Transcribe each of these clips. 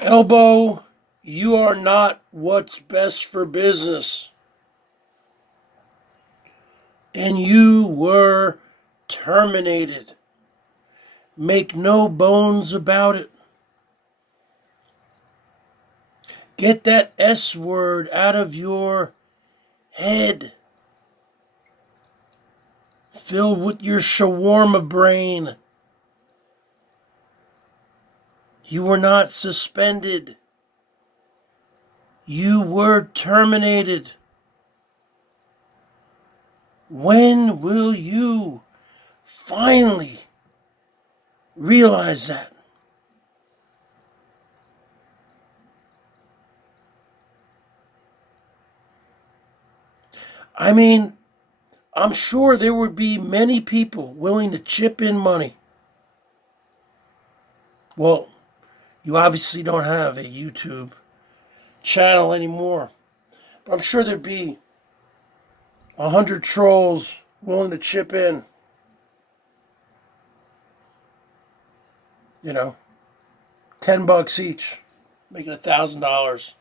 Elbo, you are not what's best for business. And you were terminated. Make no bones about it. Get that S word out of your head. Filled with your shawarma brain. You were not suspended. You were terminated. When will you finally realize that? I mean, I'm sure there would be many people willing to chip in money. Well, you obviously don't have a YouTube channel anymore. But I'm sure there'd be 100 trolls willing to chip in. You know, $10 each, making $1,000,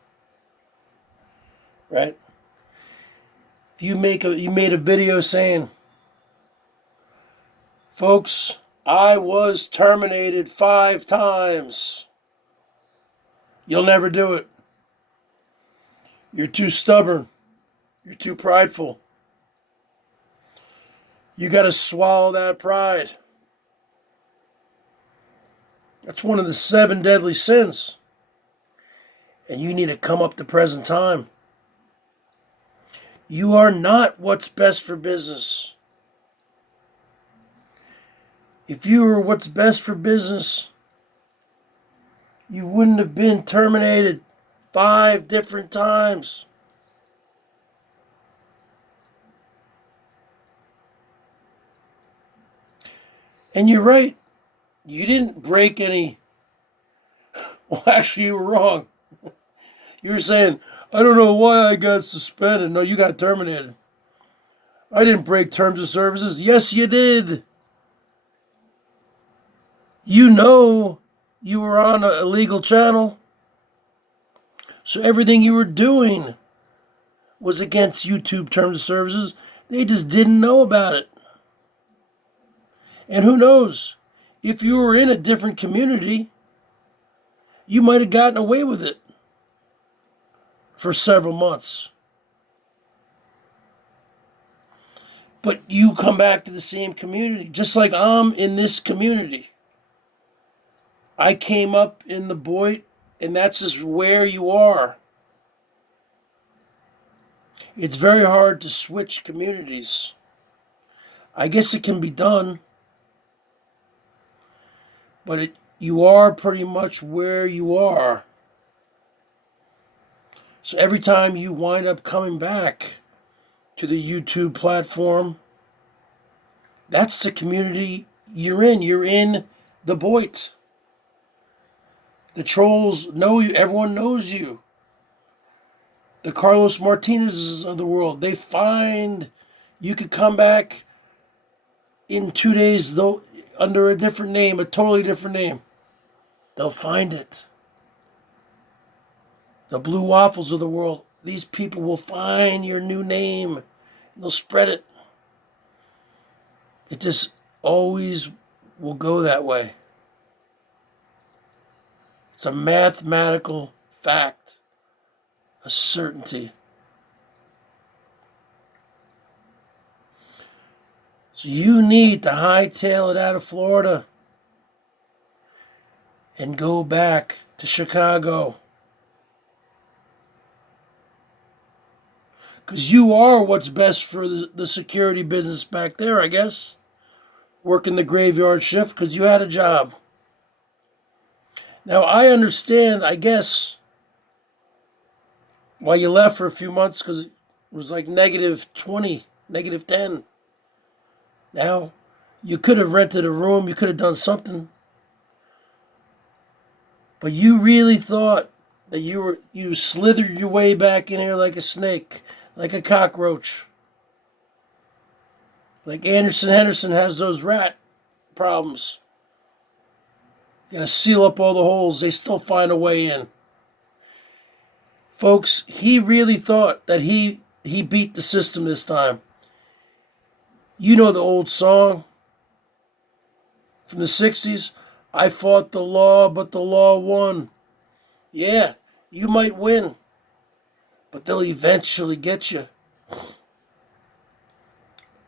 right? If you made a video saying, folks, I was terminated 5 times. You'll never do it. You're too stubborn. You're too prideful. You got to swallow that pride. That's one of the 7 deadly sins. And you need to come up to present time. You are not what's best for business. If you were what's best for business, you wouldn't have been terminated 5 different times. And you're right. You didn't break any. Well, actually, you were wrong. You were saying, I don't know why I got suspended. No, you got terminated. I didn't break terms of services. Yes, you did. You know you were on an illegal channel. So everything you were doing was against YouTube terms of services. They just didn't know about it. And who knows? If you were in a different community, you might have gotten away with it for several months. But you come back to the same community, just like I'm in this community. I came up in the BOYT, and that's just where you are. It's very hard to switch communities. I guess it can be done, but you are pretty much where you are. So every time you wind up coming back to the YouTube platform, that's the community you're in. You're in the BOYT. The trolls know you. Everyone knows you. The Carlos Martinezes of the world, they find you could come back in 2 days, though, under a different name, a totally different name. They'll find it. The Blue Waffles of the world, these people will find your new name and they'll spread it. It just always will go that way. It's a mathematical fact, a certainty. So you need to hightail it out of Florida and go back to Chicago. Because you are what's best for the security business back there, I guess. Working the graveyard shift because you had a job. Now, I understand, I guess, why you left for a few months, because it was like -20, -10. Now, you could have rented a room, you could have done something. But you really thought that you slithered your way back in here like a snake, like a cockroach. Like Anderson Henderson has those rat problems. Got to seal up all the holes. They still find a way in. Folks, he really thought that he beat the system this time. You know the old song from the 60s? I fought the law, but the law won. Yeah, you might win, but they'll eventually get you.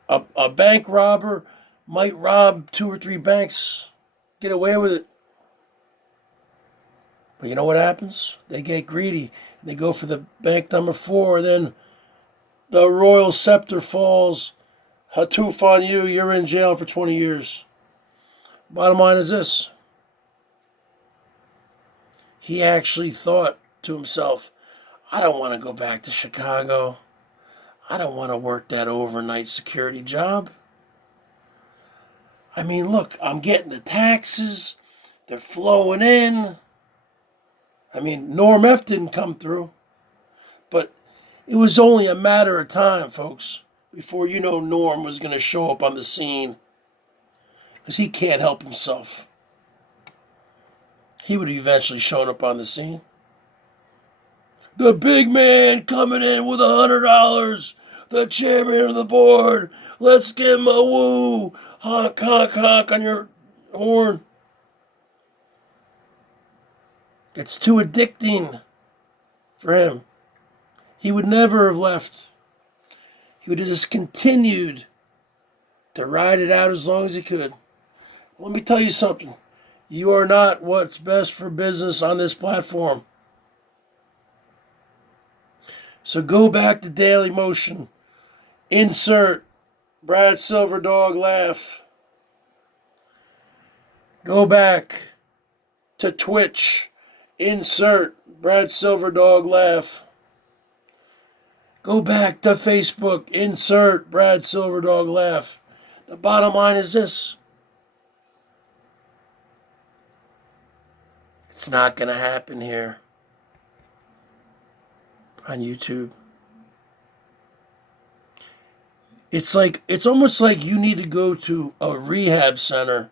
A bank robber might rob 2 or 3 banks, get away with it. But you know what happens? They get greedy. They go for the bank number 4, then the royal scepter falls. Hatoof on you, you're in jail for 20 years. Bottom line is this. He actually thought to himself, I don't want to go back to Chicago. I don't want to work that overnight security job. I mean, look, I'm getting the taxes. They're flowing in. I mean, Norm F didn't come through. But it was only a matter of time, folks, before you know Norm was going to show up on the scene. Because he can't help himself. He would have eventually shown up on the scene. The big man coming in with $100. The chairman of the board. Let's give him a woo. Honk, honk, honk on your horn. It's too addicting for him. He would never have left. He would have just continued to ride it out as long as he could. Let me tell you something. You are not what's best for business on this platform. So go back to Daily Motion. Insert Brad Silverdog laugh. Go back to Twitch. Insert Brad Silverdog laugh. Go back to Facebook. Insert Brad Silverdog laugh. The bottom line is this. It's not going to happen here on YouTube. It's almost like you need to go to a rehab center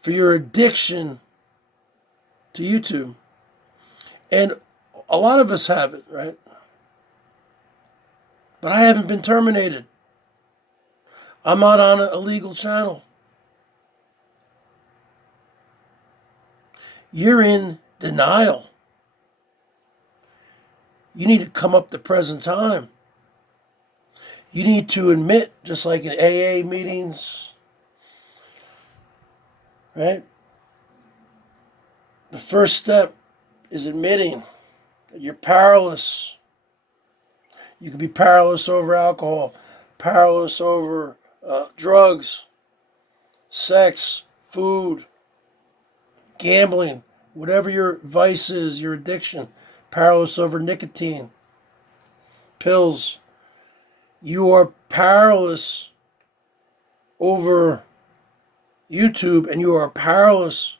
for your addiction to YouTube. And a lot of us have it, right? But I haven't been terminated. I'm not on an illegal channel. You're in denial. You need to come up to present time. You need to admit, just like in AA meetings, right? The first step is admitting that you're powerless. You can be powerless over alcohol, powerless over drugs, sex, food, gambling, whatever your vice is, your addiction, powerless over nicotine, pills. You are powerless over YouTube, and you are powerless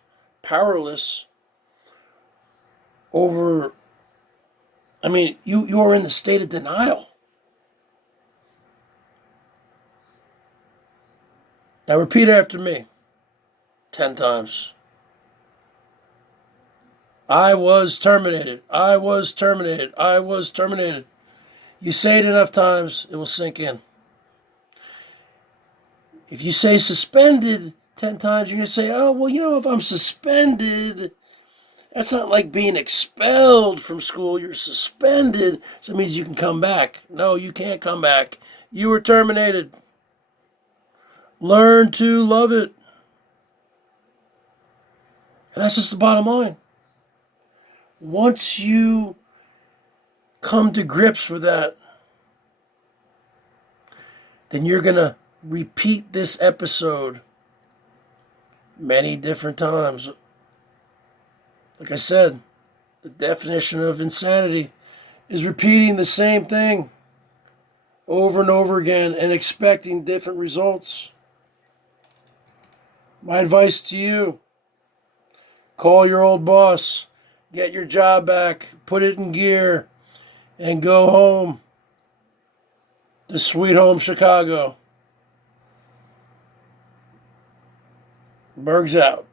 over, you are in the state of denial. Now repeat after me 10 times. I was terminated. I was terminated. I was terminated. You say it enough times, it will sink in. If you say suspended 10 times, you're going to say, oh, well, if I'm suspended, that's not like being expelled from school. You're suspended, so it means you can come back. No, you can't come back. You were terminated. Learn to love it. And that's just the bottom line. Once you come to grips with that, then you're going to repeat this episode many different times. Like I said, the definition of insanity is repeating the same thing over and over again and expecting different results. My advice to you, call your old boss, get your job back, put it in gear, and go home to sweet home Chicago. BERGS out.